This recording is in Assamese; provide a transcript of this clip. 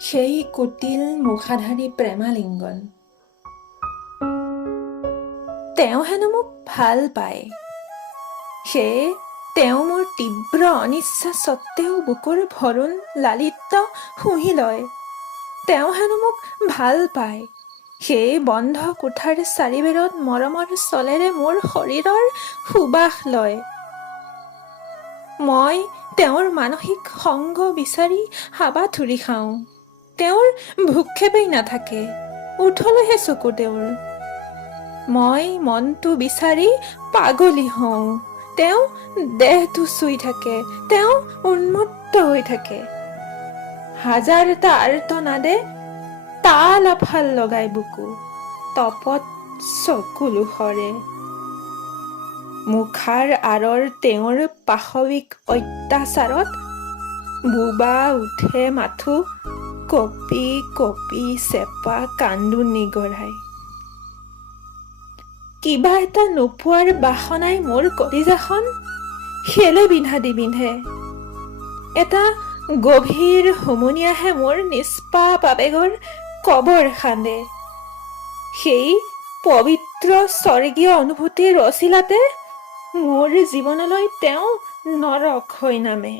সেই কুটিল মুখাধাৰী প্ৰেমালিংগন। তেওঁ হেনো মোক ভাল পায়, সেয়ে তেওঁ মোৰ তীব্ৰ অনিচ্ছা সত্ত্বেও বুকুৰ ভৰোণ লালিত্য শুহি লয়। তেওঁ হেনো মোক ভাল পায়, সেয়ে বন্ধ কোঠাৰ চাৰিবেৰত মৰমৰ চলেৰে মোৰ শৰীৰৰ সুবাস লয়। মই তেওঁৰ মানসিক সংগ বিচাৰি হাবাথুৰি খাওঁ। তেওঁৰ ভ্ৰূক্ষেপেই নাথাকে, ওঠলৈহে চকু তেওঁৰ। মই মনটো বিচাৰি পাগলী হওঁ, তেওঁ দেহটো চুই থাকে, তেওঁ উন্মত্ত হৈ থাকে। হাজাৰটা আৰ্তনাদে তাল আফাল লগাই বুকু, তপত চকু লোহৰে। মুখাৰ আঁৰৰ তেওঁৰ পাশৱিক অত্যাচাৰত বোবা উঠে মাথো কঁপি কঁপি চেপা কান্দোন নিগৰাই। কিবা এটা নোপোৱাৰ বাসনাই মোৰ কলিজাখন শেলে বিন্ধা দি বিন্ধে। এটা গভীৰ হুমুনিয়াহে মোৰ নিষ্পাপ আবেগৰ কবৰ খান্দে। সেই পবিত্ৰ স্বৰ্গীয় অনুভূতিৰ অচিলাতে মোৰ জীৱনলৈ তেওঁ নৰক হৈ নামে।